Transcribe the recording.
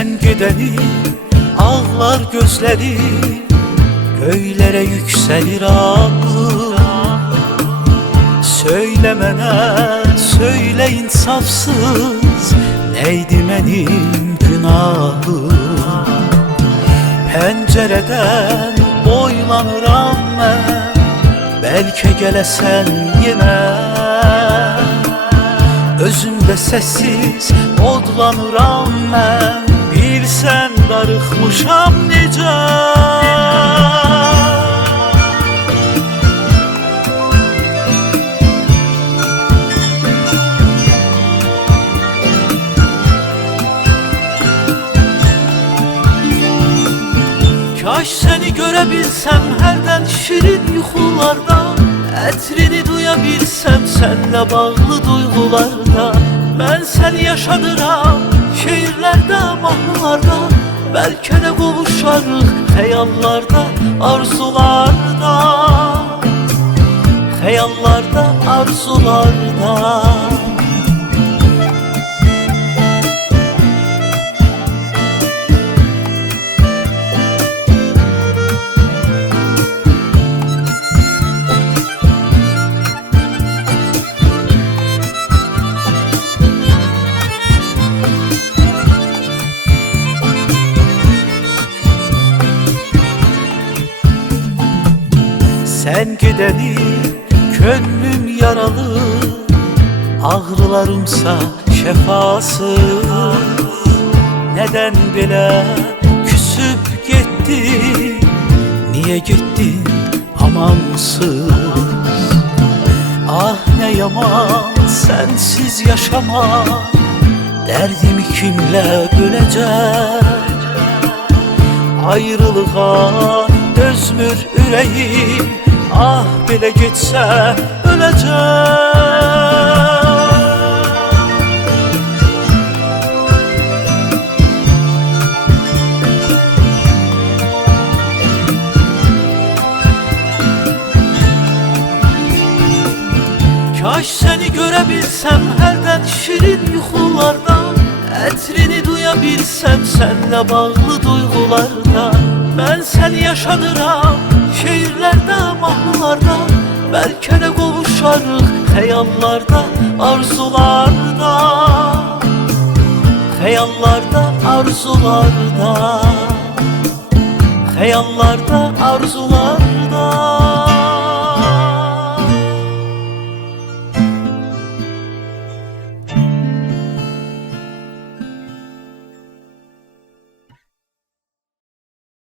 Sen gideni ağlar gözleri, göylere yükselir ağım. Söylemene söyle insafsız, neydi benim günahım? Pencereden boylanıram ben, belki gelesen yine. Özümde sessiz odlanıram ben, bilsen darıxmışam necə. Kaş seni görebilsem herden şirin yuxularda, ətrini duyabilsem senle bağlı duygularda. Ben seni yaşadıram şehirlerde, mahnılarda, belki de qovuşarıq xəyallarda, arzularda, xəyallarda, arzularda. Sen gideni könlüm yaralı, ağrılarımsa şefasız. Neden bile küsüp gittin, niye gittin amansız? Ah ne yaman sensiz yaşama, derdimi kimle bölecek? Ayrılığa dözmür ürəyim, ah belə getsə öləcək. Kaş seni görebilsem herden şirin yuxularda, ətrini duyabilsem senle bağlı duygularda. Ben seni yaşadıram şehirlerde, mahnılarda, belki de qovuşarıq xəyallarda, arzularda, xəyallarda, arzularda, xəyallarda, arzularda.